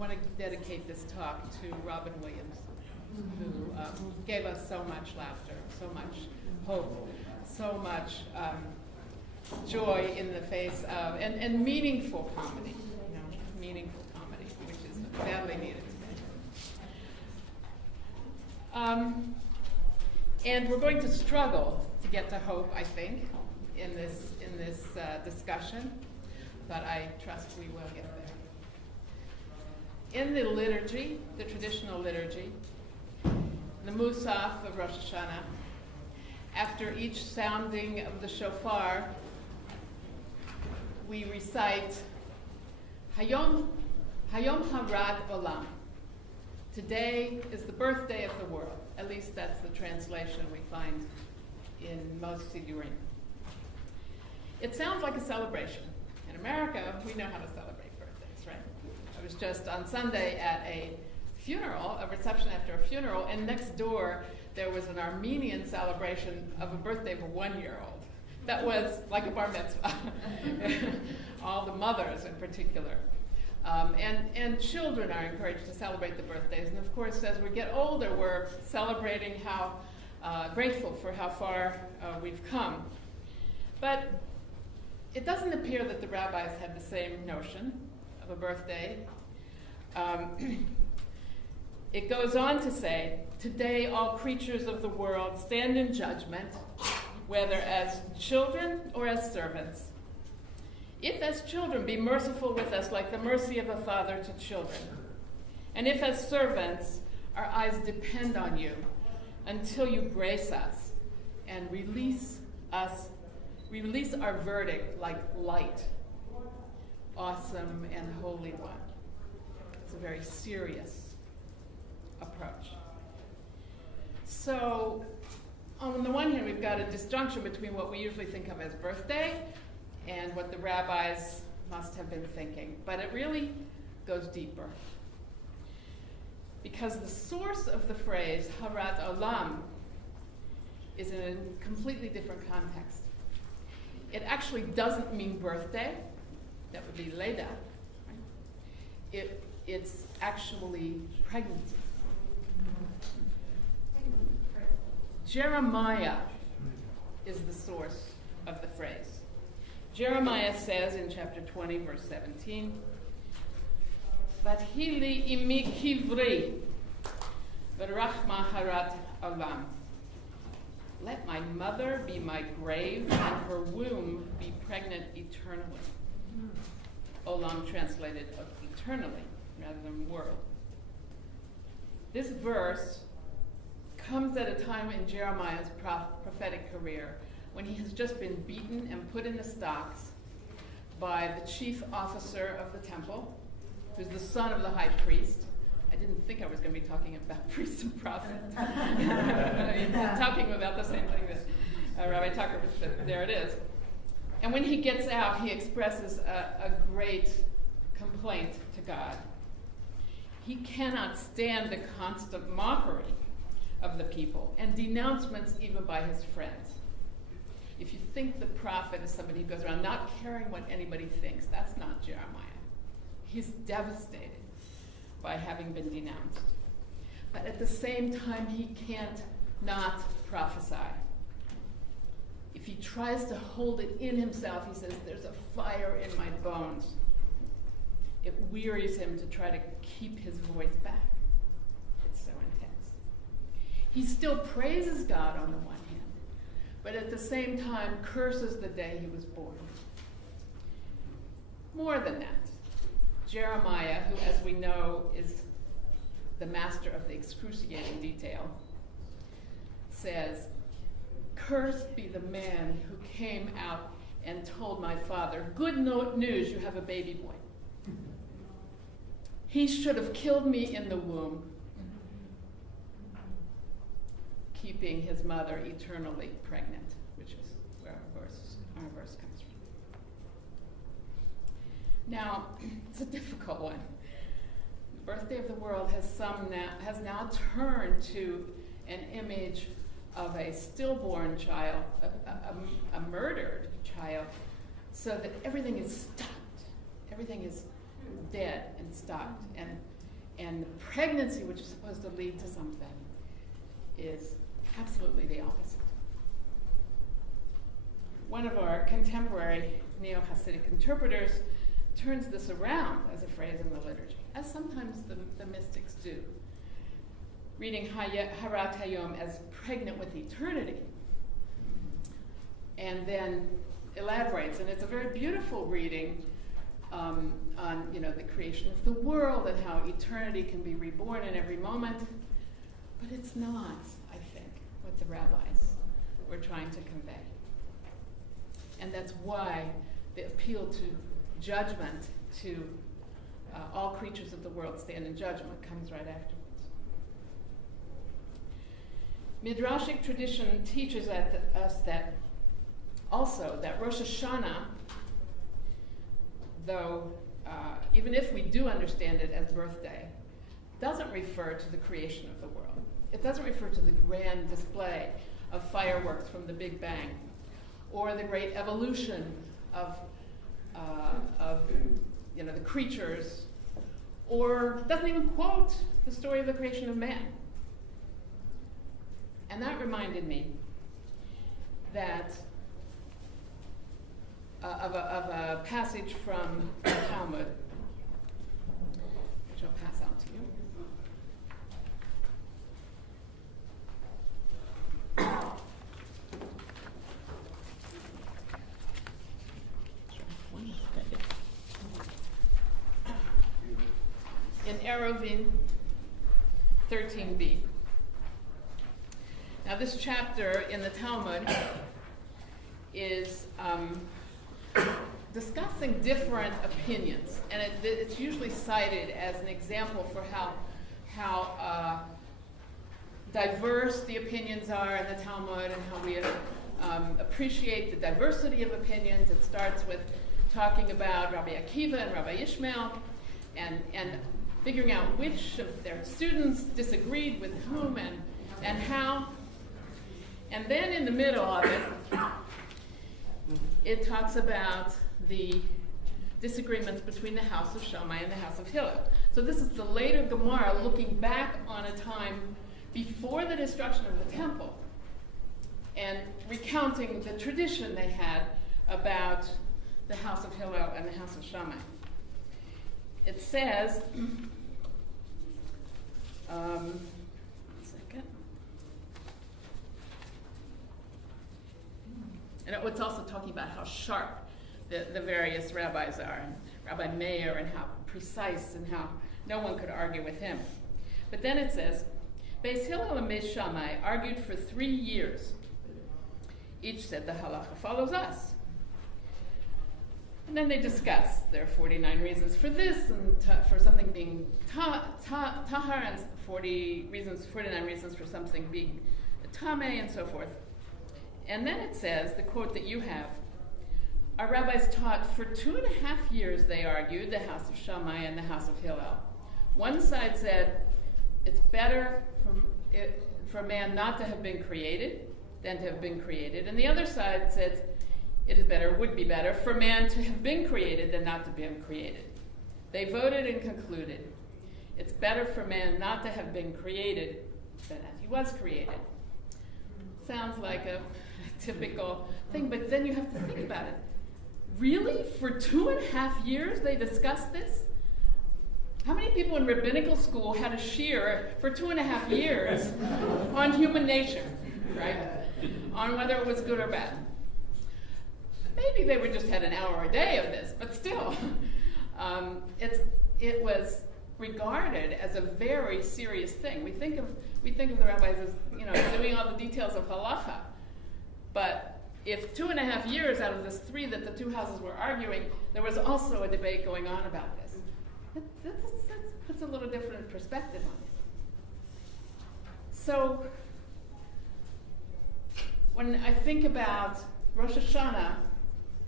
want to dedicate this talk to Robin Williams, who gave us so much laughter, so much hope, so much joy in the face of, and meaningful comedy, meaningful comedy, which is badly needed today. And we're going to struggle to get to hope, I think, in this discussion, but I trust we will get there. In the liturgy, the traditional liturgy, the Musaf of Rosh Hashanah, after each sounding of the shofar, we recite Hayom Harad Olam. Today is the birthday of the world. At least that's the translation we find in most Sidurim. It sounds like a celebration. In America, we know how to celebrate birthdays, right? I was just on Sunday at a funeral, a reception after a funeral, and next door there was an Armenian celebration of a birthday of a 1-year-old. That was like a bar mitzvah. All the mothers in particular. And children are encouraged to celebrate the birthdays. And of course, as we get older, we're celebrating how grateful for how far we've come. But it doesn't appear that the rabbis had the same notion of a birthday. It goes on to say, today all creatures of the world stand in judgment, whether as children or as servants. If as children, be merciful with us like the mercy of a father to children. And if as servants, our eyes depend on you until you grace us and release our verdict like light, awesome and holy one. It's a very serious approach. So, on the one hand, we've got a disjunction between what we usually think of as birthday and what the rabbis must have been thinking. But it really goes deeper. Because the source of the phrase, Harat Olam, is in a completely different context. It actually doesn't mean birthday. That would be Leda. Right? It's actually pregnancy. Jeremiah is the source of the phrase. Jeremiah says in chapter 20, verse 17, Vathili imi kivri, v'rachma harat olam. Let my mother be my grave, and her womb be pregnant eternally. Olam translated eternally, rather than world. This verse comes at a time in Jeremiah's prophetic career when he has just been beaten and put in the stocks by the chief officer of the temple, who's the son of the high priest. I didn't think I was going to be talking about priests and prophets. Talking about the same thing that Rabbi Tucker was, but there it is. And when he gets out, he expresses a great complaint to God. He cannot stand the constant mockery of the people and denouncements even by his friends. If you think the prophet is somebody who goes around not caring what anybody thinks, that's not Jeremiah. He's devastated by having been denounced. But at the same time, he can't not prophesy. If he tries to hold it in himself, he says, there's a fire in my bones. It wearies him to try to keep his voice back. It's so intense. He still praises God on the one hand, but at the same time curses the day he was born. More than that, Jeremiah, who, as we know, is the master of the excruciating detail, says, cursed be the man who came out and told my father, good news, you have a baby boy. He should have killed me in the womb, keeping his mother eternally pregnant, which is where our verse comes from. Now, it's a difficult one. The birthday of the world has now turned to an image of a stillborn child, a murdered child, so that everything is stopped. Everything is dead and stopped. And And the pregnancy, which is supposed to lead to something, is absolutely the opposite. One of our contemporary neo-Hasidic interpreters turns this around as a phrase in the liturgy, as sometimes the mystics do, reading Harat Hayom as pregnant with eternity, and then elaborates, and it's a very beautiful reading on the creation of the world and how eternity can be reborn in every moment, but it's not, I think, what the rabbis were trying to convey. And that's why the appeal to judgment, to all creatures of the world stand in judgment, comes right afterwards. Midrashic tradition teaches us that also that Rosh Hashanah, though even if we do understand it as birthday, doesn't refer to the creation of the world. It doesn't refer to the grand display of fireworks from the Big Bang, or the great evolution of the creatures, or doesn't even quote the story of the creation of man. And that reminded me that of a passage from the Talmud, which I'll pass out to you. In Eruvin 13b. Now this chapter in the Talmud is discussing different opinions, and it's usually cited as an example for how diverse the opinions are in the Talmud and how we appreciate the diversity of opinions. It starts with talking about Rabbi Akiva and Rabbi Ishmael and figuring out which of their students disagreed with whom and how. And then in the middle of it, it talks about the disagreements between the house of Shammai and the house of Hillel. So this is the later Gemara looking back on a time before the destruction of the temple and recounting the tradition they had about the house of Hillel and the house of Shammai. It says, one second. And it's also talking about how sharp the various rabbis are, and Rabbi Meir, and how precise and how no one could argue with him. But then it says, Beis Hillel and Beis Shammai argued for 3 years. Each said the halacha follows us. And then they discuss there are 49 reasons for this, and for something being tahar, and 49 reasons for something being tameh, and so forth. And then it says, the quote that you have, our rabbis taught for 2.5 years, they argued, the house of Shammai and the house of Hillel. One side said, it's better for man not to have been created than to have been created. And the other side said, would be better for man to have been created than not to be created. They voted and concluded, it's better for man not to have been created than as he was created. Sounds like a typical thing, but then you have to think about it. Really? For 2.5 years they discussed this? How many people in rabbinical school had a shiur for 2.5 years on human nature, right? On whether it was good or bad. Maybe they would just had an hour a day of this, but still, it was regarded as a very serious thing. We think of the rabbis as doing all the details of halacha, but if 2.5 years out of this 3 that the two houses were arguing, there was also a debate going on about this. That puts a little different perspective on it. So when I think about Rosh Hashanah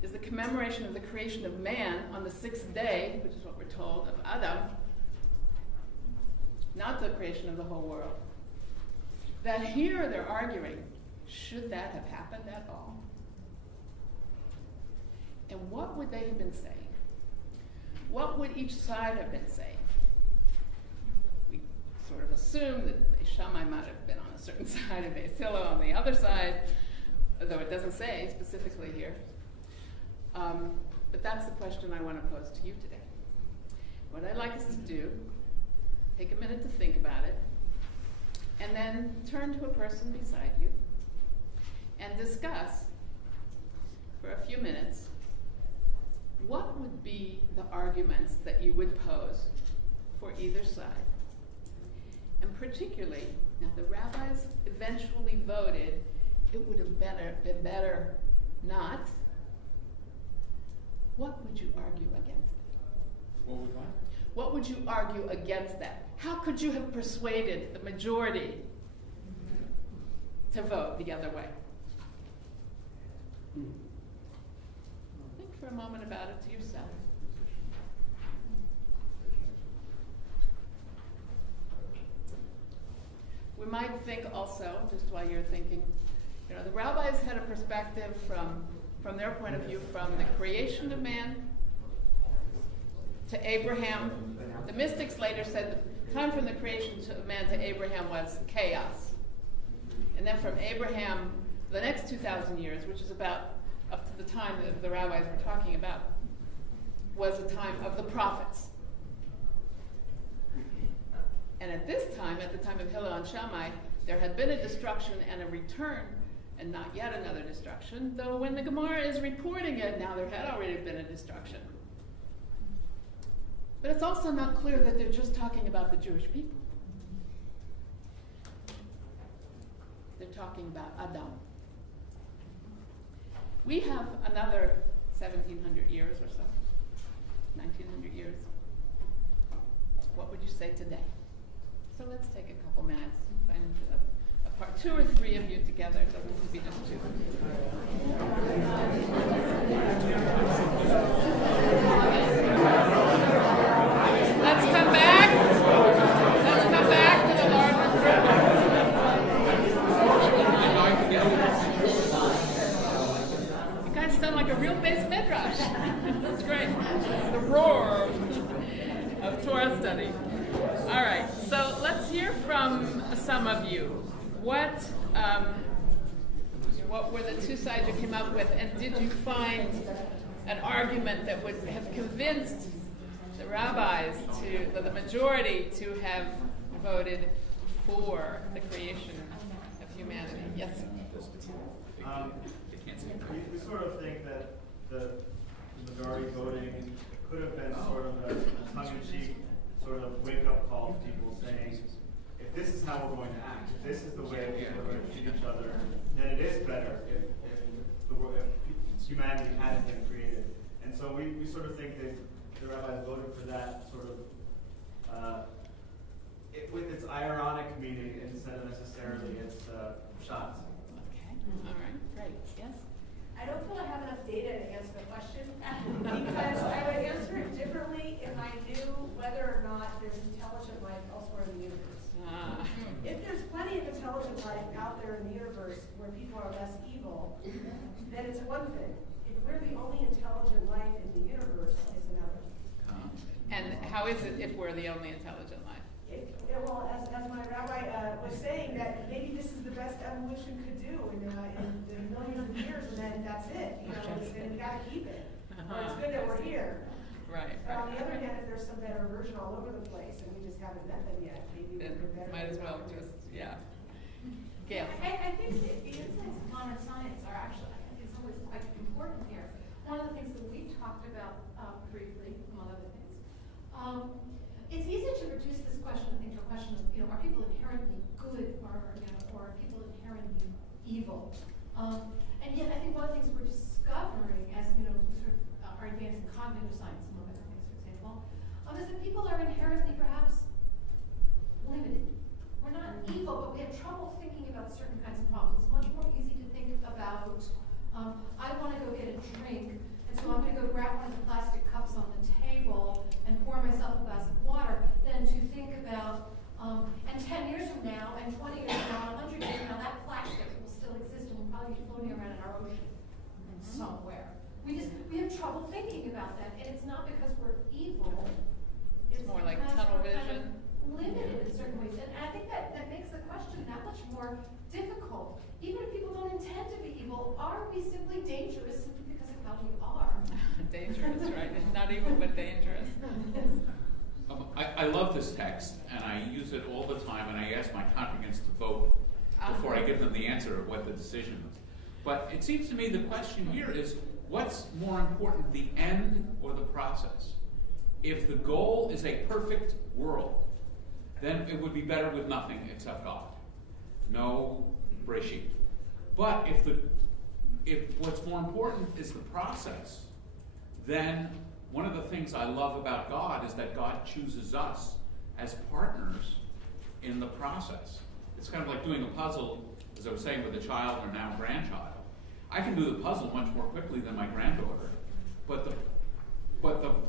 is the commemoration of the creation of man on the 6th day, which is what we're told, of Adam, not the creation of the whole world. That here they're arguing, should that have happened at all? And what would they have been saying? What would each side have been saying? assume that Shammai might have been on a certain side and Beis Hillel on the other side, though it doesn't say specifically here. But that's the question I want to pose to you today. What I'd like us to do, take a minute to think about it, and then turn to a person beside you and discuss for a few minutes what would be the arguments that you would pose for either side. And particularly, now the rabbis eventually voted it would have been better not. What would you argue against that? What would you argue against that? How could you have persuaded the majority to vote the other way? Think for a moment about it to yourself. We might think also, just while you're thinking, the rabbis had a perspective from their point of view, from the creation of man to Abraham. The mystics later said the time from the creation of man to Abraham was chaos. And then from Abraham, the next 2,000 years, which is about up to the time that the rabbis were talking about, was a time of the prophets. And at this time, at the time of Hillel and Shammai, there had been a destruction and a return, and not yet another destruction, though when the Gemara is reporting it, now there had already been a destruction. But it's also not clear that they're just talking about the Jewish people. They're talking about Adam. We have another 1,700 years or so, 1,900 years. What would you say today? So let's take a couple minutes and apart, 2 or 3 of you together. It doesn't have to be just 2. Let's come back. Let's come back to the larger group. You guys sound like a real base midrash. That's great. The roar of Torah study. All right, so let's hear from some of you. What were the 2 sides you came up with, and did you find an argument that would have convinced the rabbis, the majority, to have voted for the creation of humanity? Yes? We sort of think that the majority voting could have been sort of a tongue-in-cheek sort of wake-up call to people saying, if this is how we're going to act, if this is the way we're going to treat each other, then it is better if humanity hadn't been created. And so we sort of think that the rabbis voted for that sort of, with its ironic meaning instead of necessarily its shots. Okay, all right, great, yes? I don't feel I have enough data to answer the question because I would answer it differently if I knew whether or not there's intelligent life elsewhere in the universe. If there's plenty of intelligent life out there in the universe where people are less evil, then it's one thing. If we're the only intelligent life in the universe, it's another. And how is it if we're the only intelligent life? Well, as my rabbi was saying, that maybe this is the best evolution could do in millions of years, and then that's it. Then we got to keep it. Or it's good that we're here. Right. But on the other hand, if there's some better version all over the place, and we just haven't met them yet, maybe Then we're better. might as well just, yeah. Gail. I think the insights of modern science are actually, I think it's always quite important here. One of the things that we talked about briefly, among other things, it's easy to reduce this question, I think, to a question of, are people inherently good or are people inherently evil? And yet, I think one of the things we're discovering as, sort of our advance in cognitive science, among other things, for example, is that people are inherently perhaps limited. We're not evil, but we have trouble thinking about certain kinds of problems. It's much more easy to think about, I want to go get a drink, and so I'm going to go grab one of the plastic cups on the table and pour myself a glass of water, than to think about, and 10 years from now, and 20 years from now, and 100 years from now, that plastic will still exist and will probably be floating around in our ocean somewhere. We have trouble thinking about that, and it's not evil? Are we simply dangerous simply because of how we are? Dangerous, right? Not evil, but dangerous. I love this text, and I use it all the time, and I ask my congregants to vote before I give them the answer of what the decision is. But it seems to me the question here is, what's more important, the end or the process? If the goal is a perfect world, then it would be better with nothing except God. No Breshit. But if what's more important is the process, then one of the things I love about God is that God chooses us as partners in the process. It's kind of like doing a puzzle, as I was saying, with a child or now grandchild. I can do the puzzle much more quickly than my granddaughter, but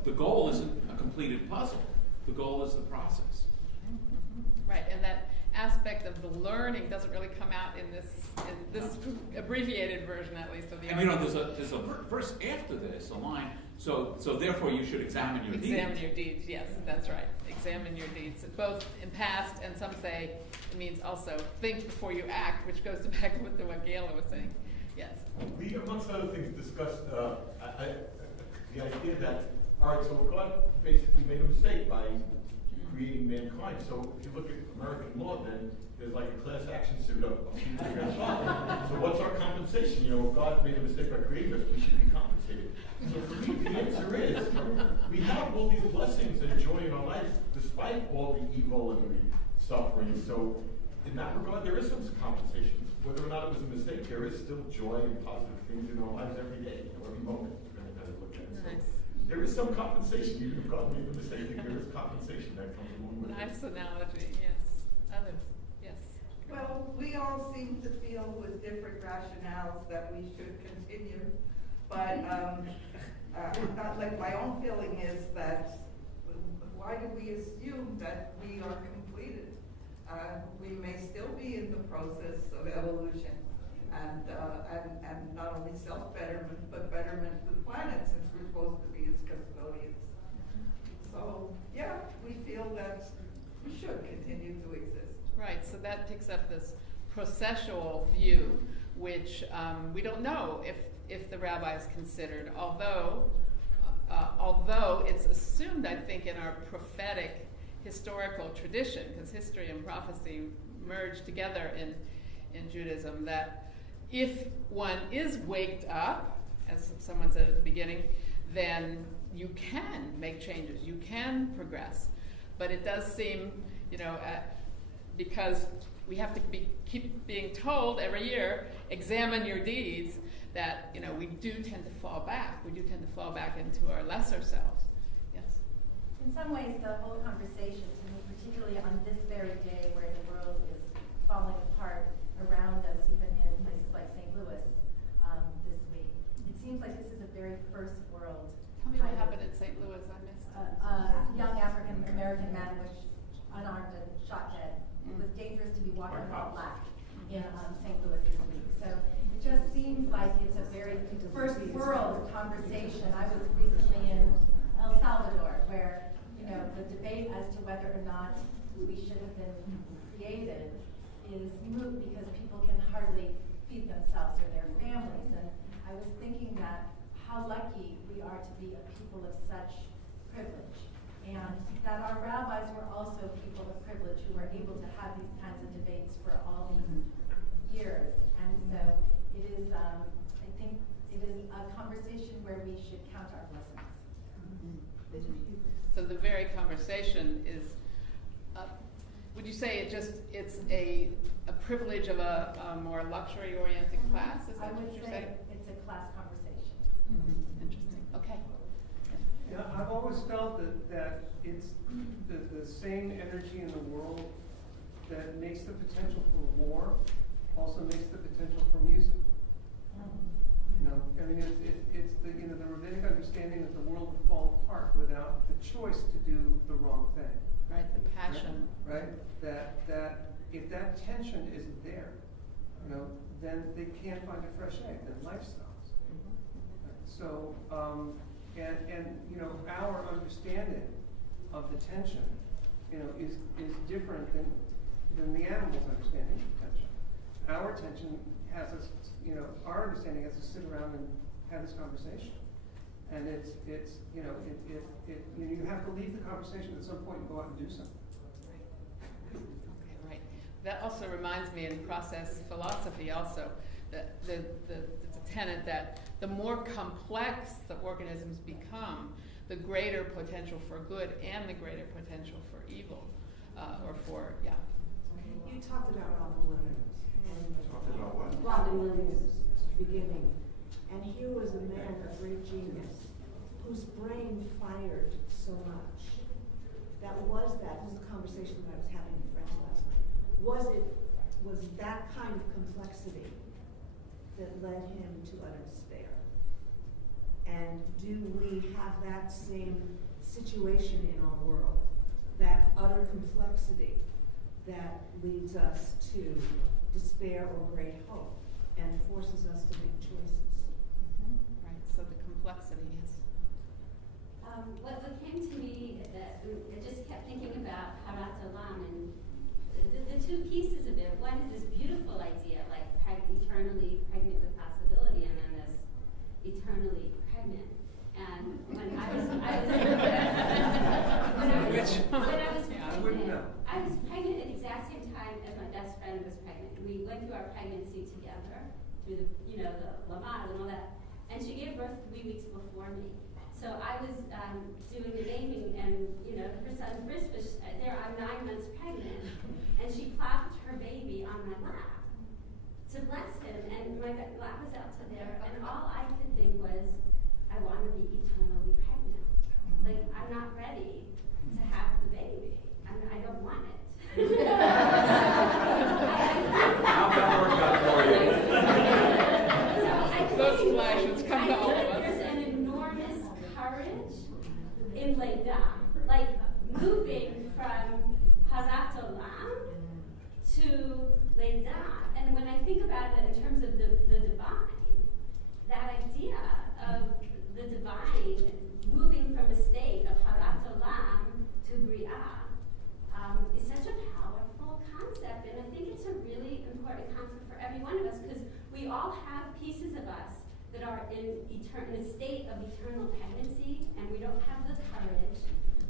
the goal isn't a completed puzzle. The goal is the process. Right, and that aspect of the learning doesn't really come out in this abbreviated version, at least, of the And argument. there's a verse after this, a line. So therefore you should examine your deeds. Examine your deeds, yes, that's right. Examine your deeds, both in past, and some say it means also think before you act, which goes back to what Gayla was saying. Yes. We, amongst other things, discussed the idea that, all right, so God basically made a mistake by creating mankind. So if you look at American law, then there's like a class action suit of people against God. So what's our compensation? You know, if God made a mistake by creating us, we should be compensated. So for me, the answer is, we have all these blessings and joy in our lives, despite all the evil and the suffering. So in that regard, there is some compensation. Whether or not it was a mistake, there is still joy and positive things in our lives every day, every moment. Depending on how you look at it. Nice. So there is some compensation, even if God made the mistake. There is compensation that comes along with it. Nice analogy, yes. Others, yes. Well, we all seem to feel with different rationales that we should continue, but like my own feeling is that why do we assume that we are completed? We may still be in the process of evolution and not only self-betterment, but betterment of the planet, since we're supposed to be its custodians. So, yeah, we feel that we should continue to exist. Right, so that picks up this processual view, which we don't know if the rabbis considered, although it's assumed, I think, in our prophetic historical tradition, because history and prophecy merge together in Judaism, that if one is waked up, as someone said at the beginning, then you can make changes, you can progress. But it does seem, because we have to keep being told every year, examine your deeds, that we do tend to fall back. We do tend to fall back into our lesser selves. Yes? In some ways, the whole conversation, to me, particularly on this very day where the world is falling apart around us, even in places like St. Louis this week, it seems like this is a very first world. Tell me what happened in St. Louis. I missed it. A young African-American man was unarmed and shot dead. It was dangerous to be walking while black in St. Louis this week. So it just seems like it's a very first world conversation. I was recently in El Salvador, where the debate as to whether or not we should have been created is moot because people can hardly feed themselves or their families. And I was thinking that how lucky we are to be a people of such privilege, and that our rabbis were also people of privilege who were able to have these kinds of debates for all these years. And so it is, I think it is a conversation where we should count our blessings. So the very conversation is, would you say it's a privilege of a more luxury-oriented class? Is that I would what you're say saying? it's a class conversation. Interesting. Okay. Yeah, I've always felt that it's the same energy in the world that makes the potential for war also makes the potential for music. I mean, it's the rabbinic understanding that the world would fall apart without the choice to do the wrong thing. Right, the passion. Right? That if that tension isn't there, then they can't find a fresh egg, then life stops. Right? So, our understanding of the tension, is different than the animal's understanding of tension. our attention has us, our understanding has to sit around and have this conversation. And you have to leave the conversation at some point and go out and do something. Okay, right. That also reminds me in process philosophy also, that the tenet that the more complex the organisms become, the greater potential for good and the greater potential for evil, You talked about Robin Williams. Talked about what? Robin Williams, beginning. And here was a man of great genius whose brain fired so much. This was a conversation that I was having with friends last night. Was that kind of complexity that led him to utter despair? And do we have that same situation in our world? That utter complexity that leads us to despair or great hope and forces us to make choices. Right, so the complexity is. What came to me, that I just kept thinking about Harat Olam, and the two pieces of it. One is this beautiful idea, like eternally pregnant with possibility, and then this eternally pregnant. And when I was pregnant at the exact same time as my best friend was pregnant. We went through our pregnancy together, through the Lamad and all that. And she gave birth 3 weeks before me. So I was doing the naming, and her son Briss was there. I'm 9 months pregnant, and she clapped her baby on my lap to bless him, and my lap was out to there, and all I could think was, I want to be eternally pregnant. Like, I'm not ready to have the baby. I don't want it. How'd that work out for you? Those flashes come to all of us. There's an enormous courage in Leidah, like moving from Harat Olam to Leidah. And when I think about it in terms of the divine, that idea of the divine moving from a state of Harat Olam to Briah is such a powerful concept, and I think it's a really important concept for every one of us, because we all have pieces of us that are in a state of eternal pregnancy, and we don't have the courage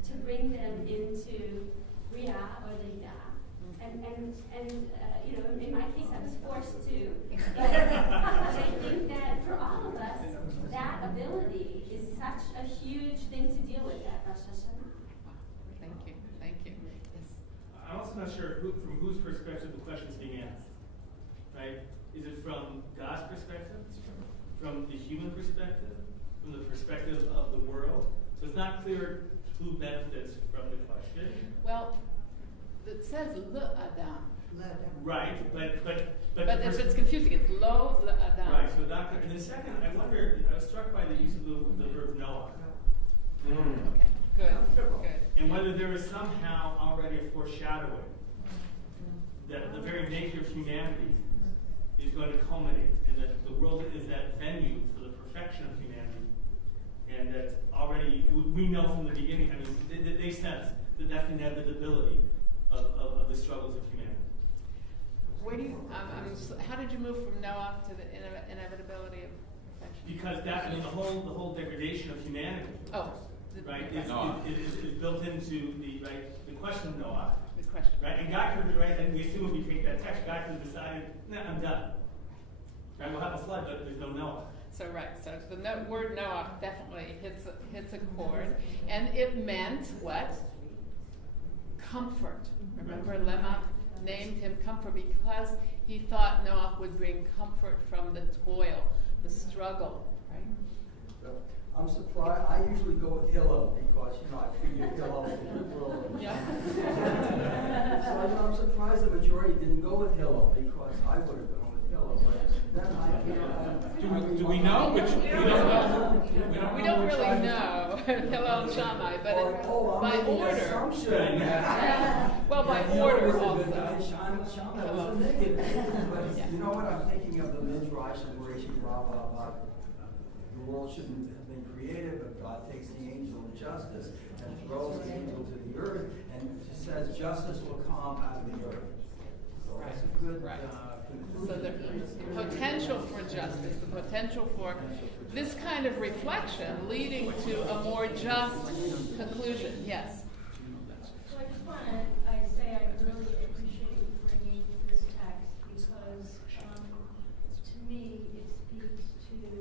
to bring them into Briah or Leidah. And in my case, I was forced to. But I think that for all of us, that ability is such a huge thing to deal with at Rosh Hashanah. Thank you. Yes. I'm also not sure from whose perspective the question is being asked, right? Is it from God's perspective, from the human perspective, from the perspective of the world? So it's not clear who benefits from the question. Well, it says le Adam. Right, but it's confusing. It's lo le Adam. Right. So Doctor, and then second, I was struck by the use of the verb Noah. Okay. Good. And whether there is somehow already a foreshadowing that the very nature of humanity is going to culminate, and that the world is that venue for the perfection of humanity, and that already we know from the beginning. I mean, they sense that that's the inevitability of the struggles of humanity. Where do you? How did you move from Noah to the inevitability of perfection? Because the whole degradation of humanity. Oh. Right, is built into the question of Noah. The question. Right, and God could have, right, and we assume if we take that text, God could have decided, nah, I'm done. Right, we'll have a flood, but there's no Noah. So the word Noah definitely hits a chord, and it meant what? Comfort. Remember, Lemach named him Comfort because he thought Noah would bring comfort from the toil, the struggle, right? So, I'm surprised. I usually go with Hillel because, I figure Hillel is liberal. Yeah. So I'm surprised the majority didn't go with Hillel because I would have gone with Hillel. But then I Do we know? We don't really know Hillel and Shammai, but by order. Well, by order also. Shammai was a negative. But you know what? I'm thinking of the Midrash where she about the world shouldn't have been created, but God takes the angel of justice and throws the angel to the earth, and says justice will come out of the earth. So That's a good, Right. conclusion. So the potential for justice, the potential for this kind of reflection leading to a more just conclusion. Yes. So I just want to say I really appreciate you bringing this text because to me it speaks to the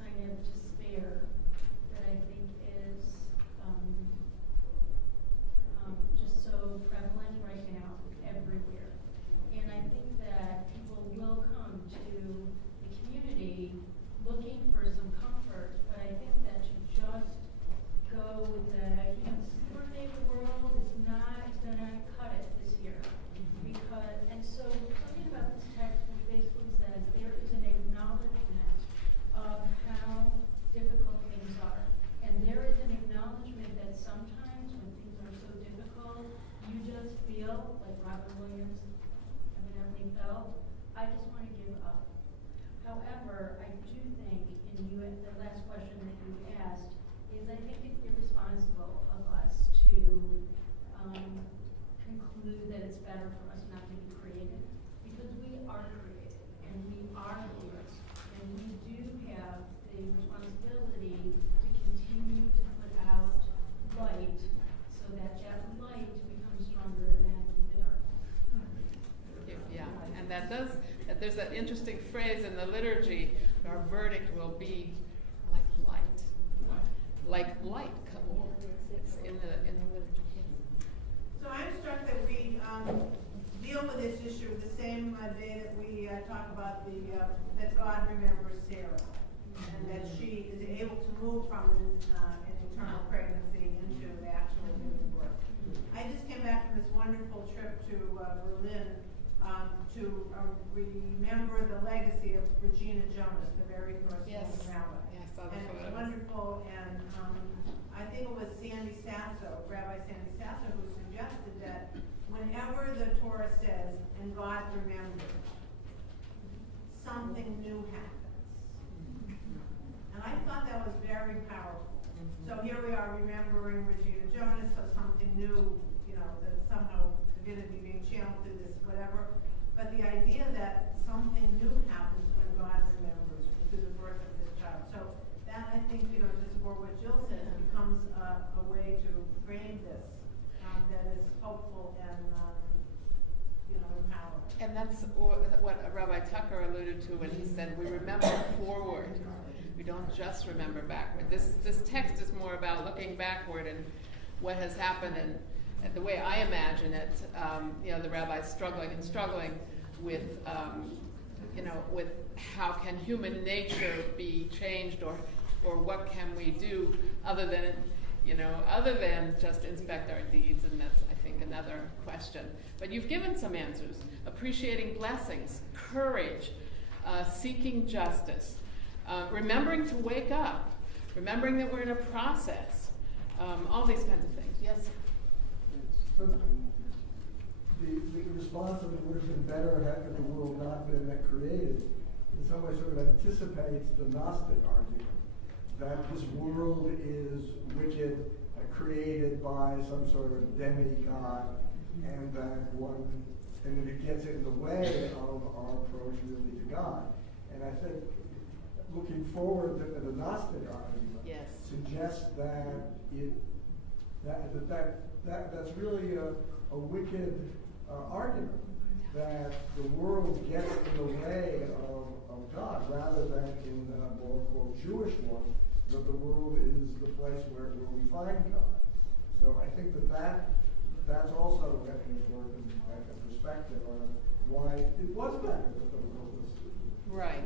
kind of despair that I think is just so prevalent right now everywhere. And I think that people will come to the community looking for some comfort, but I think that to just go with the, supernative world is not gonna cut it this year. Because, and so something about this text which basically says there is an acknowledgement of how difficult things are. And there is an acknowledgement that sometimes when things are so difficult, you just feel, like Robin Williams evidently felt, I just want to give up. However, I do think, in you, the last question that you asked, is I think it's irresponsible of us to conclude that it's better for us not to be created. Because we are created, and we are here, and we do have the responsibility to continue to put out light so that that light becomes stronger than the darkness. Yeah, and there's that interesting phrase in the liturgy, our verdict will be like light. Like light. It's in the liturgy. So I'm struck that we deal with this issue the same day that we talk about that God remembers Sarah, and that she is able to move from an internal pregnancy into the actual giving birth. I just came back from this wonderful trip to Berlin to remember the legacy of Regina Jonas, the very first woman rabbi. Yeah, I saw the And it was photos. wonderful, and I think it was Sandy Sasso, Rabbi Sandy Sasso, who suggested that whenever the Torah says, and God remembers, something new happens. And I thought that was very powerful. So here we are remembering Regina Jonas, so something new, that somehow divinity being channeled through this, whatever. But the idea that something new happens when God remembers through the birth of this child. So that, I think, just for what Jill said, becomes a way to frame this that is hopeful and, empowering. And that's what Rabbi Tucker alluded to when he said, we remember forward. We don't just remember backward. This text is more about looking backward and what has happened, and the way I imagine it, the rabbis struggling with, with how can human nature be changed, or what can we do other than just inspect our deeds, and that's, I think, another question. But you've given some answers: appreciating blessings, courage, seeking justice, remembering to wake up, remembering that we're in a process, all these kinds of things. Yes? The response of it would have been better had the world not been created, in some way sort of anticipates the Gnostic argument, that this world is wicked, created by some sort of demigod, and that it gets in the way of our approach really to God. And I think looking forward to the Gnostic argument suggests that that's really a wicked argument, that the world gets in the way of God, rather than in the more quote Jewish one, that the world is the place where we find God. So I think that's also an important perspective on why it was better that the world was right.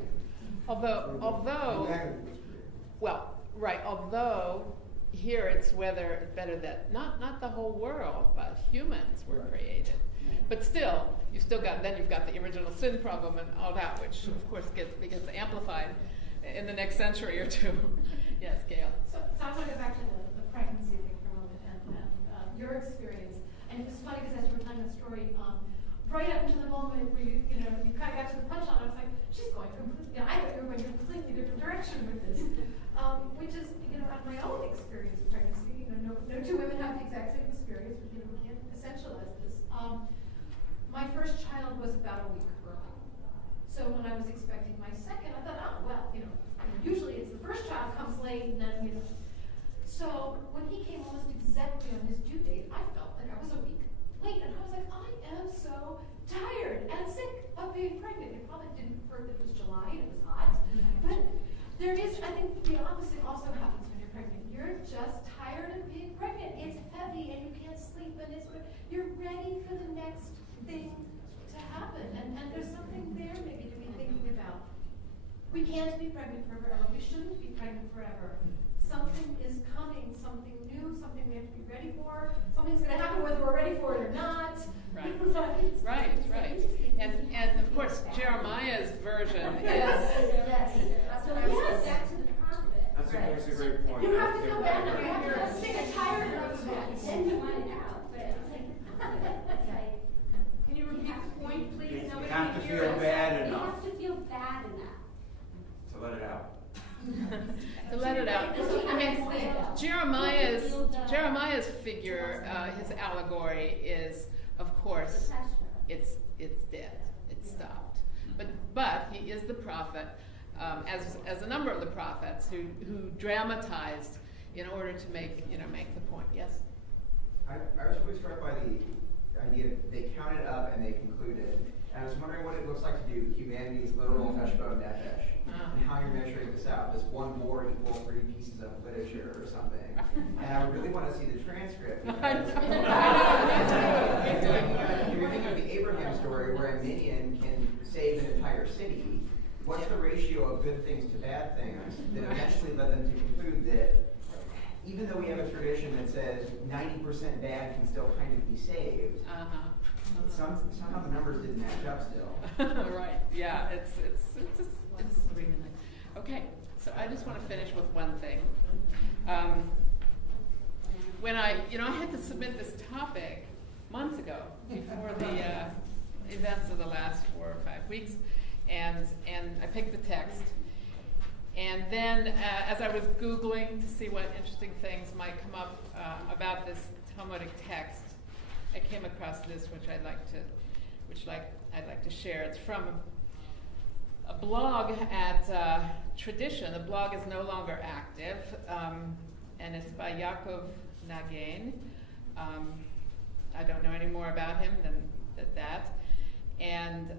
Although here it's whether it's better that not the whole world, but humans were created. But still, you've got the original sin problem and all that, which of course gets amplified in the next century or two. Yes, Gail. So I want to go back to the pregnancy thing for a moment and your experience. And it was funny because as you were telling the story, right up to the moment where you kind of got to the punchline, I was like, she's going I thought you were going a completely different direction with this. Which is, on my own experience of pregnancy, no two women have the exact same experience, but we can't essentialize this. My first child was you're ready for the next thing to happen. And there's something there maybe to be thinking about. We can't be pregnant forever. We shouldn't be pregnant forever. Something is coming, something new, something we have to be ready for. Something's going to happen whether we're ready for it or not. Right. Right. And of course, Jeremiah's version is. Yes. So yes, back to the prophet. That's a great point. You have to feel bad enough. You have to feel sick and tired enough of that. Then you want it out, but it's like, Can you repeat the point, please? You Nobody have to can hear feel us. bad you enough have to feel bad enough. to let it out. To let it out. I mean, Jeremiah's figure, his allegory is, of course, it's dead. It's stopped. But he is the prophet, as a number of the prophets who dramatized in order to make the point. Yes. I was really struck by the idea they counted up and they concluded. And I was wondering what it looks like to do humanity's literal cheshbon nefesh, and how you're measuring this out. Does one more equal 3 pieces of literature or something? And I really want to see the transcript. Because if you're thinking of the Abraham story where a minion can save an entire city, what's the ratio of good things to bad things that eventually led them to conclude that even though we have a tradition that says 90% bad can still kind of be saved, somehow the numbers didn't match up still. Right. Yeah. It's okay. So I just want to finish with one thing. When I had to submit this topic months ago before the events of the last 4 or 5 weeks, and I picked the text. And then, as I was Googling to see what interesting things might come up about this Talmudic text, I came across this, which I'd like to share. It's from a blog at Tradition. The blog is no longer active, and it's by Yaakov Nagain. I don't know any more about him than that. And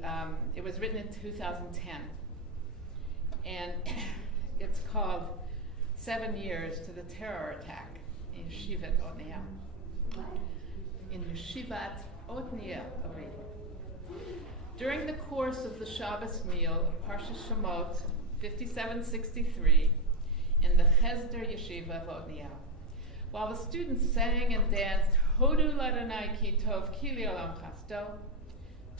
it was written in 2010. And it's called 7 Years to the Terror Attack in Yeshivat Otniel. In Yeshivat Otniel. During the course of the Shabbos meal of Parshas Shemot 5763 in the Chesder Yeshiva of Otniel, while the students sang and danced Hodu Ladonai Ki Tov Ki Li'olam Chasdo,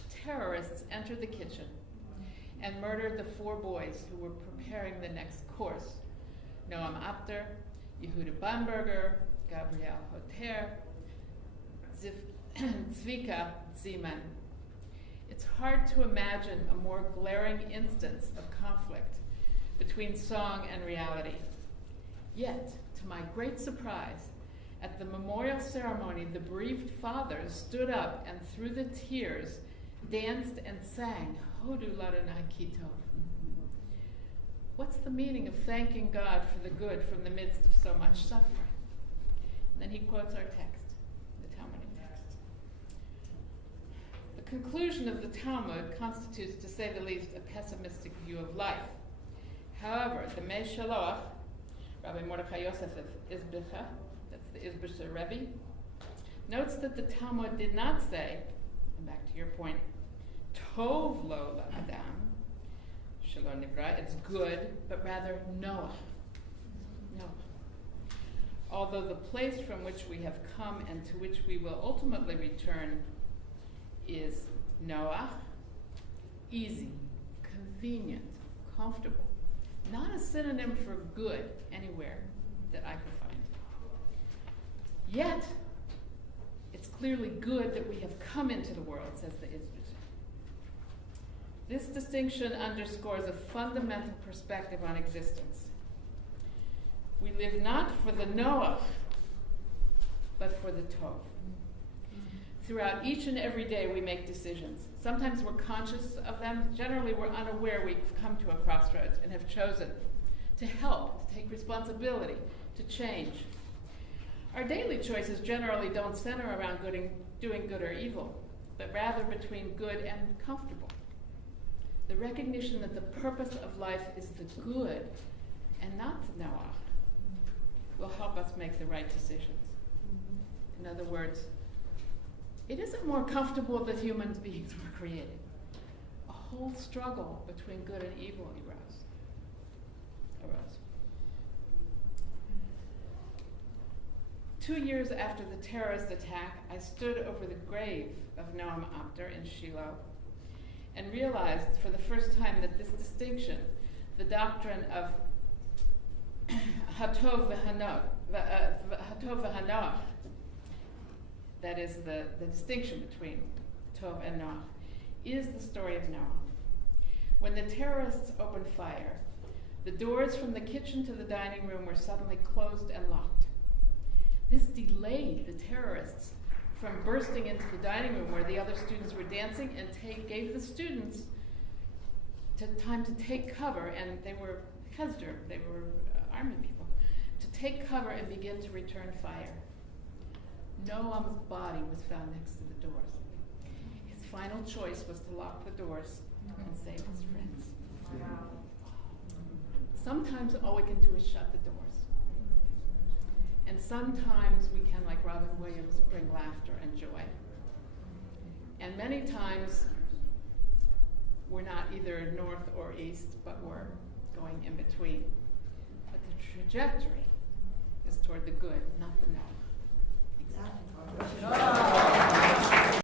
terrorists entered the kitchen and murdered the 4 boys who were preparing the next course: Noam Apter, Yehuda Bamberger, Gabriel Hoter, Zvika Zeman. It's hard to imagine a more glaring instance of conflict between song and reality. Yet, to my great surprise, at the memorial ceremony, the bereaved fathers stood up and through the tears danced and sang Hodu Ladonai Ki Tov. What's the meaning of thanking God for the good from the midst of so much suffering? And then he quotes our text, the Talmudic text. The conclusion of the Talmud constitutes, to say the least, a pessimistic view of life. However, the Mei Shaloach, Rabbi Mordechai Yosef of Izbicha, that's the Izbicha Rebbe, notes that the Talmud did not say, and back to your point, Tov lo la'adam, shelo nivra, it's good, but rather Noah. Although the place from which we have come and to which we will ultimately return is Noah, easy, convenient, comfortable, not a synonym for good anywhere that I could find. Yet, it's clearly good that we have come into the world, says the Izbicha. This distinction underscores a fundamental perspective on existence. We live not for the Noah, but for the Tov. Throughout each and every day we make decisions. Sometimes we're conscious of them. Generally we're unaware we've come to a crossroads and have chosen to help, to take responsibility, to change. Our daily choices generally don't center around doing good or evil, but rather between good and comfortable. The recognition that the purpose of life is the good and not the Noah will help us make the right decisions. In other words, It isn't more comfortable that human beings were created. A whole struggle between good and evil arose. 2 years after the terrorist attack, I stood over the grave of Noam Apter in Shiloh and realized for the first time that this distinction, the doctrine of Hatov v'Hanoach, that is the distinction between Tov and Noach, is the story of Noah. When the terrorists opened fire, the doors from the kitchen to the dining room were suddenly closed and locked. This delayed the terrorists from bursting into the dining room where the other students were dancing and gave the students time to take cover, and they were Chesder, they were army people, to take cover and begin to return fire. Noam's body was found next to the doors. His final choice was to lock the doors and save his friends. Wow. Sometimes all we can do is shut the doors. And sometimes we can, like Robin Williams, bring laughter and joy. And many times we're not either north or east, but we're going in between. But the trajectory is toward the good, not the no. Exactly.